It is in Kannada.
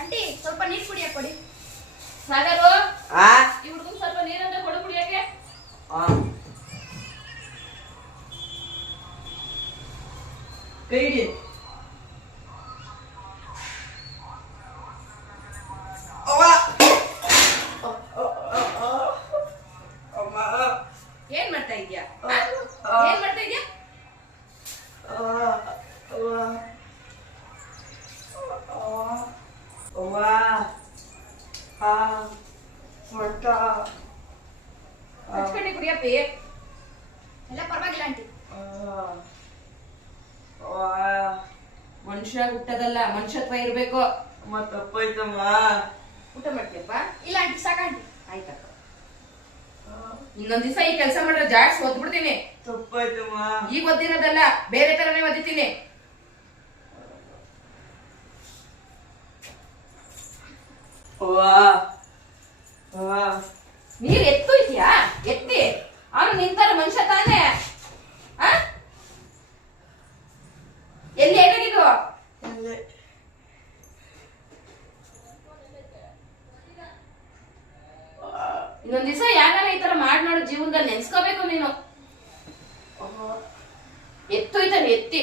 ಆಂಟಿ ಸ್ವಲ್ಪ ನೀರು ಕುಡಿಯಕ್ಕೆ ಕೊಡಿ. ಸಾಗರು ಆ? ಈ ಹುಡುಗನ್ ಸ್ವಲ್ಪ ನೀರಂತ ಕೊಡು ಕುಡಿಯಕ್ಕೆ. ಆ. ಕೈ ಹಿಡಿ. ಏನ್ ಮಾಡ್ತಾ ಇದ್ಯಾ? ಏನ್ ಮಾಡ್ತಾ ಇದ್ಯಾ ಆ, ಅವ್ವ. ಅವ್ವ. ಅವ್ವ. ಆ, ಹೊರ್ಟ. ಆ, ಹಚ್ಕೊಂಡೆ ಕುಡಿಯಪ್ಪಿ. ಎಲ್ಲ ಪರವಾಗಿಲ್ಲ ಆಂಟಿ. ಮನುಷ್ಯ ಹುಟ್ಟದಲ್ಲ ಮನುಷ್ಯತ್ವ ಇರ್ಬೇಕು. ಮತ್ತೆ ತಪ್ಪಾಯ್ತಮ್ಮ ಊಟ ಮಾಡ್ತೀಯಪ್ಪ? ಇಲ್ಲ ಆಂಟಿ ಸಾಕಾಂಟಿ ಆಯ್ತಕ್ಕ ಇನ್ನೊಂದ್ ದಿವಸ ಈ ಕೆಲಸ ಮಾಡ್ರೆ ಜಾಡ್ಸ್ ಒದ್ಬಿಡ್ತೀನಿ. ತಪ್ಪಾಯ್ತಮ್ಮ ಈಗ ಒದ್ದಿರೋದಲ್ಲ ಬೇರೆ ತರನೇ ಒದ್ದಿತೀನಿ ನೀರ್ ಎತ್ತು ಇದೆಯಾ ಎತ್ತಿ. ಅವನು ನಿಂತಾರ ಮನುಷ್ಯ ತಾನೇ. ಎಲ್ಲಿ ಏನಾಗಿದ್ದು ಇನ್ನೊಂದ್ ದಿವಸ ಯಾಕಲ್ಲ ಈ ತರ ಮಾಡ್ ನೋಡು ಜೀವನದಲ್ಲಿ ನೆನ್ಸ್ಕೋಬೇಕು ನೀನು. ಎತ್ತು ಇದ್ದಾನೆ ಎತ್ತಿ.